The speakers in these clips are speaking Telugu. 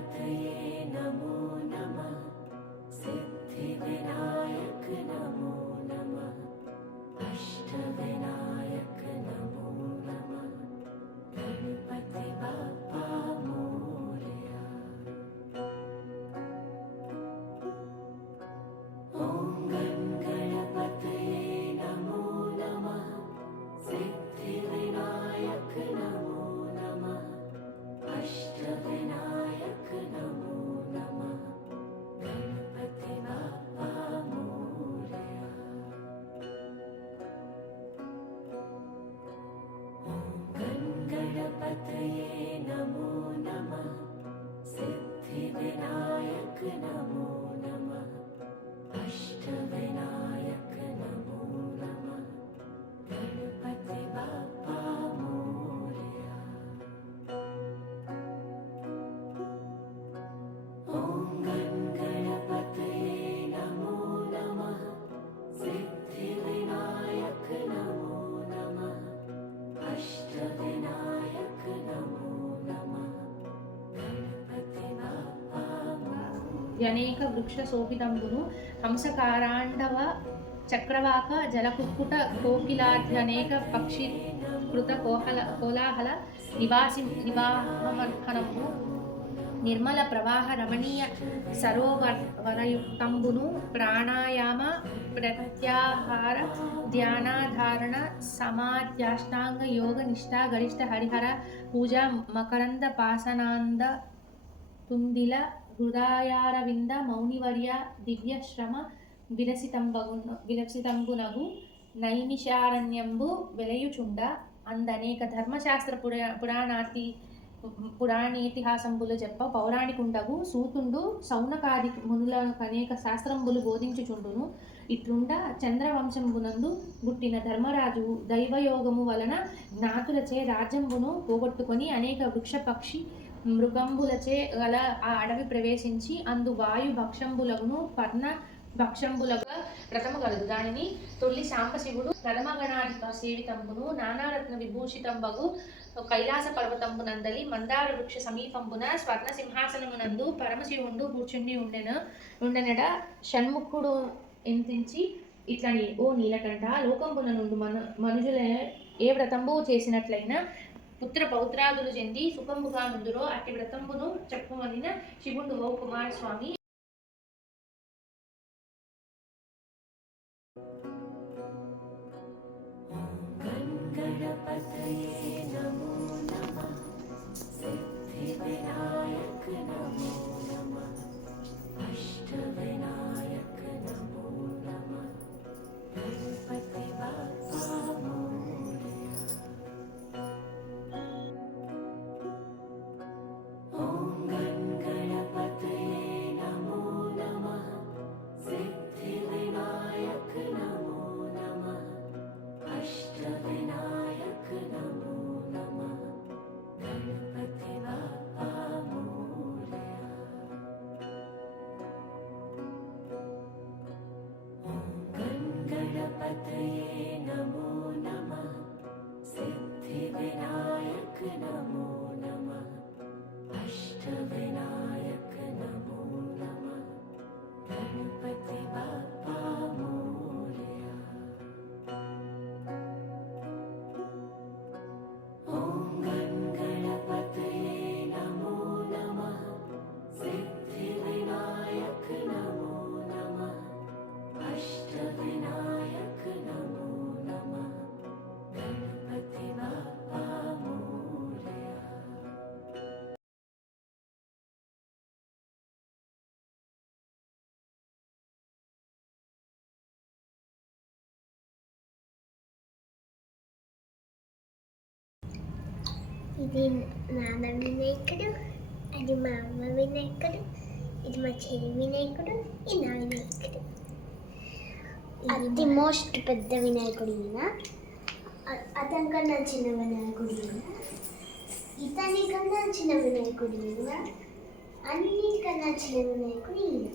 गणपतये नमो नमः सिद्धिविनायक नमो नमः अष्टविनायक नमो नमः गणपति बाप्पा मोरया। ॐ गणपतये नमो नमः सिद्धिविनायक नमो नमः अष्टविनायक नमो नमः गणपति बाप्पा मोरया। ॐ गणपतये नमो नमः सिद्धिविनायक नमो नमः अष्टविनायक नमो नमः गणपति बाप्पा मोरया। ॐ गणपतये नमो नमः सिद्धिविनायक नमो नमः अष्टविनायक नमो नमः गणपति बाप्पा मोरया। అనేక వృక్ష శోభితంబును హంసకారాండవ చక్రవాక జలకుక్కుట కోకిలాద్యనేక పక్షీకృత కోలాహల నివాహమర్హణము నిర్మల ప్రవాహ రమణీయ సరోవరయుక్తంబును ప్రాణాయామ ప్రత్యాహార ధ్యానాధారణ సమాధ్యాష్టాంగ యోగ నిష్ఠా గరిష్ట హరిహర పూజ మకరంద పాసనాంద తుందిల హృదయారవింద మౌనివర్య దివ్యశ్రమ విలసితంబునగు నైమిషారణ్యంబు వెలయుచుండ అందనేక ధర్మశాస్త్ర పురాణేతిహాసంబులు చెప్ప పౌరాణికుండగు సూతుండు సౌనకాది మునులకు అనేక శాస్త్రంబులు బోధించుచుండును. ఇట్లుండ చంద్రవంశంబునందు పుట్టిన ధర్మరాజు దైవయోగము వలన జ్ఞాతులచే రాజ్యంబును పోగొట్టుకొని అనేక వృక్ష పక్షి మృగంబులచే గల ఆ అడవి ప్రవేశించి అందు వాయు భక్షంబులగును పర్ణ భక్షంబులగా రథము గలదు. దానిని తొల్లి సాంబశివుడు రథమగణాధిక సేవితంబును నానారత్న విభూషితంబగు కైలాస పర్వతంబునందలి మందార వృక్ష సమీపంబున స్వర్ణ సింహాసనమునందు పరమశివుండు కూర్చుండి ఉండనెడ షణ్ముఖుడు ఎంతించి ఇట్లని, ఓ నీలకంఠ, లోకంబున నుండి మనుజుల ఏ వ్రతంబు చేసినట్లయినా పుత్ర పౌత్రాదులు చెంది సుఖంబుగా నుందురో అట్టి వ్రతంబును చెప్పుమనిన శివుడు, ఓ కుమారస్వామి, गणपतये नमो नमः सिद्धिविनायक नमो नमः अष्टविनायक नमो नमः गणपति बाप्पा मोरया। ॐ गणपतये नमो नमः सिद्धिविनायक नमो नमः अष्टविनायक नमो नमः गणपति बाप्पा मोरया। ॐ गणपतये नमो नमः सिद्धिविनायक नमो नमः अष्टविनायक नमो नमः गणपति बाप्पा मोरया। ॐ गणपतये नमो नमः सिद्धिविनायक नमो नमः अष्टविनायक नमो नमः गणपति बाप्पा मोरया। ఇది నాన్న వినాయకుడు, అది మా అమ్మ వినాయకుడు, ఇది మా చెల్లి వినాయకుడు, ఇది నా వినాయకుడు. అది మోస్ట్ పెద్ద వినాయకుడు ఈయన, అతని కన్నా చిన్న వినాయకుడు ఈయన, ఇతని కన్నా చిన్న వినాయకుడు ఈయన, అన్నిటికన్నా చిన్న వినాయకుడు ఈయన.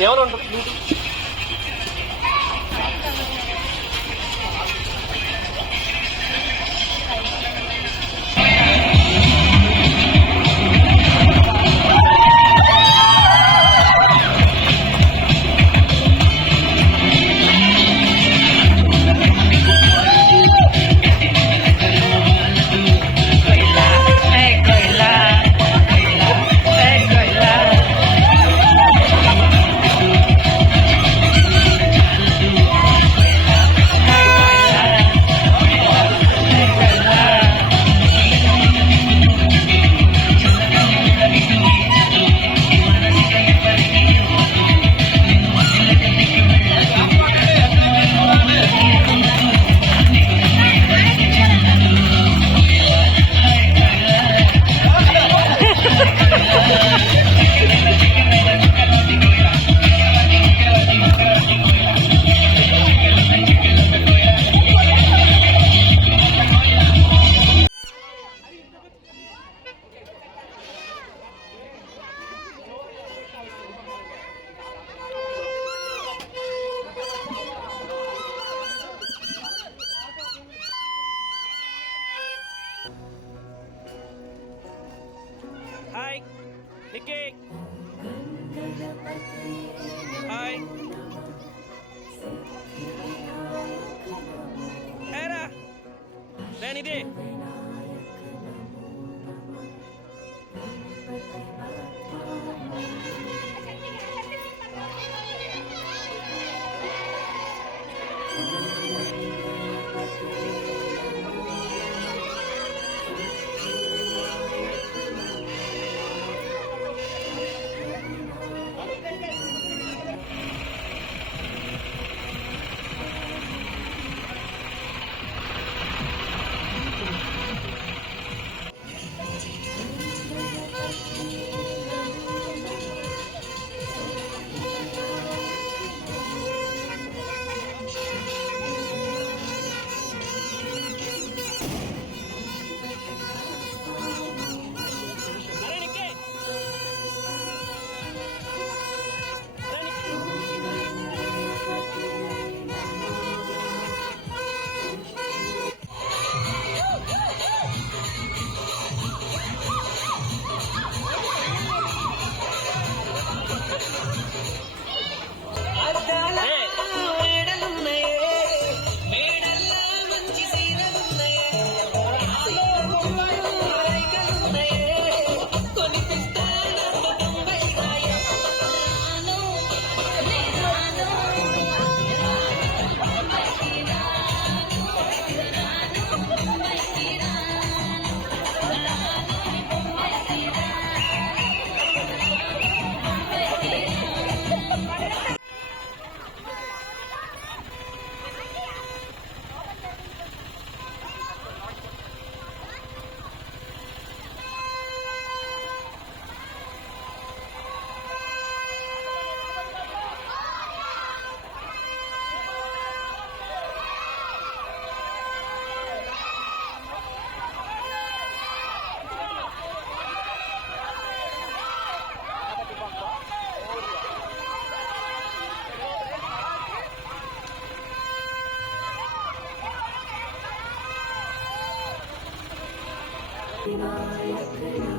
ఎవరు ఉంటుంది హాయ్ నిక్కీ హాయ్ ఏరా నేనిది विनायक नमो